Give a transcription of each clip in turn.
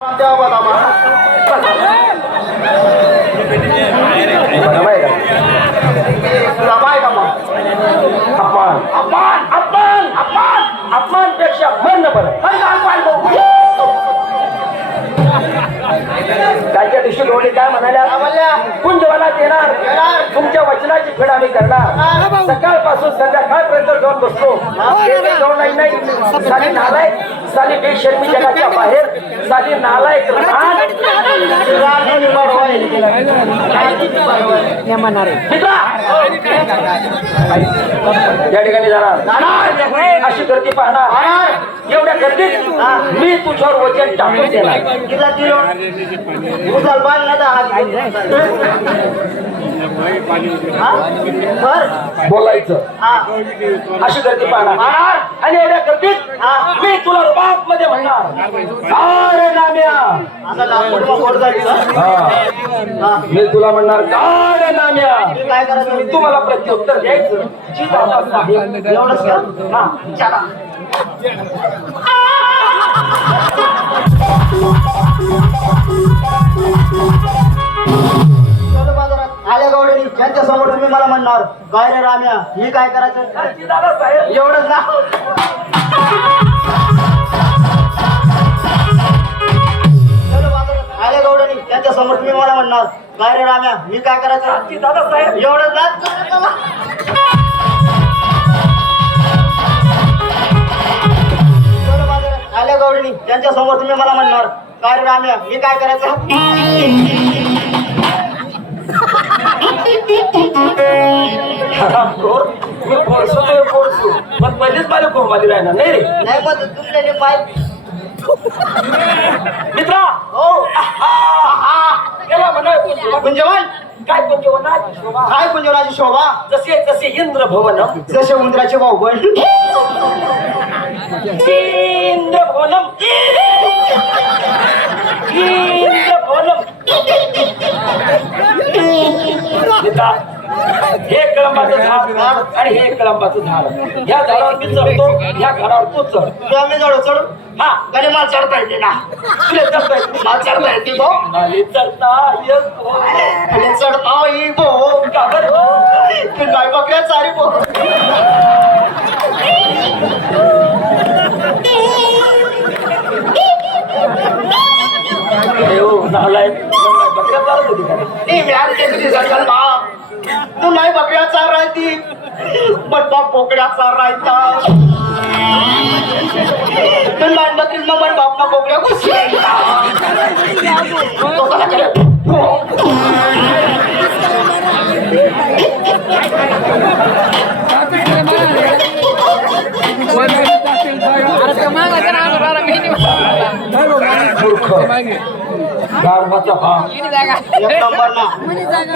द्या मला मा. तुला माहीत आहे मग? अपमान अपमान अपमान अपमान अपमानपेक्षा म्हणणं बरं? कालच्या दिवशी डोळे काय म्हणाल्या? कुंजवाला देणार देणार. तुमच्या वचनाची फेड आम्ही करणार. सकाळपासून संध्याकाळपर्यंत जाऊन बसतो जाऊन नाही नाही. साली नालायक साली बेशर्मी जगाच्या बाहेर. साली नालायक या ठिकाणी जाणार. अशी गर्दी पाहणार. एवढ्या गर्दीत मी तुझ्यावर वचन टाकून देणार. किलो? उचल घेऊन. हा? बर. बोलायचं हा. अशी गर्दी पाहणार. आणि एवढ्या गर्दीत हा. मी तुला बापमध्ये म्हणणार अरे नाम्या. मी तुला म्हणणार काय रे नाम्या मी? तुम्हाला प्रत्युत्तर द्यायचं. एवढंच? हा. चला. आल्या यांच्या समोर तुम्ही मला म्हणणार काय रे राम्या हे काय करायचं? एवढंच ना. चलो समोर तुम्ही मला म्हणणार काय रे राम्या मी काय करायचं? एवढंच ना. आल्या गौडणी त्यांच्यासमोर तुम्ही मला म्हणणार काय रे राम्या मी काय करायचं? हरामखोर. मी फोडसो तो फोडसो पण पहिलीच मला कोंबाली राहणार नाही रे. नाही मित्रा! हो. याला म्हणा कुंजवन काय पंचवनाची शोभा. काय कुंजवनाची शोभा? जसे जसे इंद्र भवनम. जसे उंदराचे पण. इंद्र भवनम इंद्र भवनम मित्रा हे कळंबाचं झाड आणि हे कळंबाचं झाड. या झाडावर मी चढतो या झाडावर तू चढ. तू आम्ही जवळ चढू. हा. आणि मला चढता येते ना. तुला चढता येते. मला चढता येते तो. मला चढता येतो. चढता का बरं? तू नाही बघल्या अरे हो, नालायक. बकऱ्या चालत होती. का मी आज कधी सांगाल बा राहती पण पोकड्याचा राहता तू नाही बकरीच मग मन बाप ना बोकड्या घुसली तो कसा गारवाचा भाग. एक नंबर ना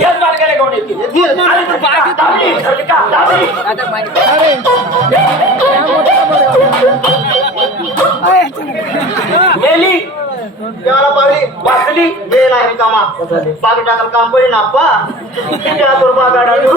याच मार्गाने घेऊन येतील. अरे तू का? दाबली, ठरली का? दाबली. मेली. देवाला पावली. वाचली. हे नाही कामा बाग टाकाल काम पडे ना बागा डालू.